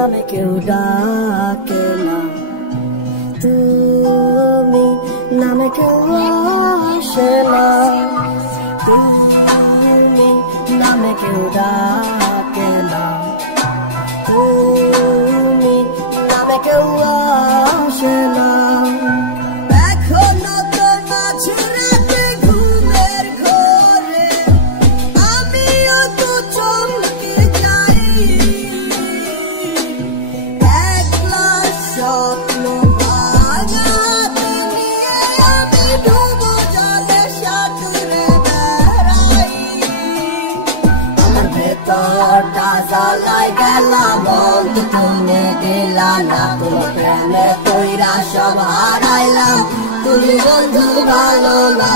নামে কেউ ডাকে না, তুমি নামে কেউ আসে না, তুমি নামে কেউ ডাকে না, তুমি নামে কেউ আসে না। জ্বালায় গেলাম মন তুমি দিলা না, তোমার প্রেমে কইরা সব হারাইলাম, তুমি বন্ধু ভালো না।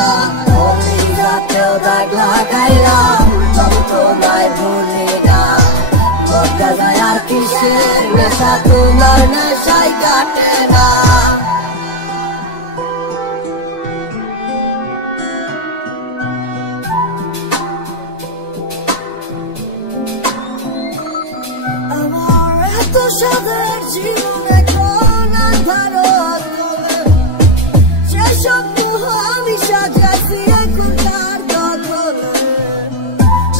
তুমি রাতেও দাগ লাগাইলাম, তবু তোমায় ভুলি না। বদলা যায় আর কিসের নেশা, তোমার নেশায় কাটে না। সাদের জীবনে কোন আধারো তোলে, সে স্বপ্ন আমি সাজাইছি এখন তার দখলে।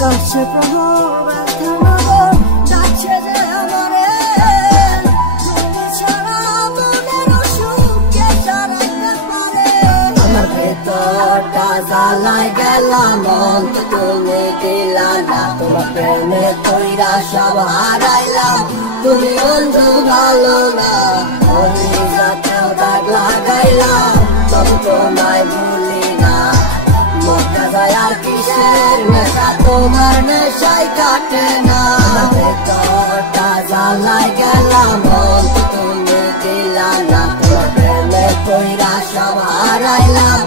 কাছে প্রহর ব্যথা নগর যাচ্ছে যে আমারে, তুমি ছাড়া মনের অসুখ কে সারাইতে পারে। আমার ভেতরটা জ্বালায় গেলাম মন তুমি দিলা না, তোমার প্রেমে কইরা সব হারাইলাম, তুমি বন্ধু ভালো না। আমি যাতেও দাগ লাগাইলাম, তবু তোমায় ভুলি না। মনটা যায় আর কিসের নেশা, তোমার নেশায় কাটে না। ভেতরটা জ্বালায় গেলাম মন তুমি দিলা না, তোমার প্রেমে কইরা সব হারাইলাম,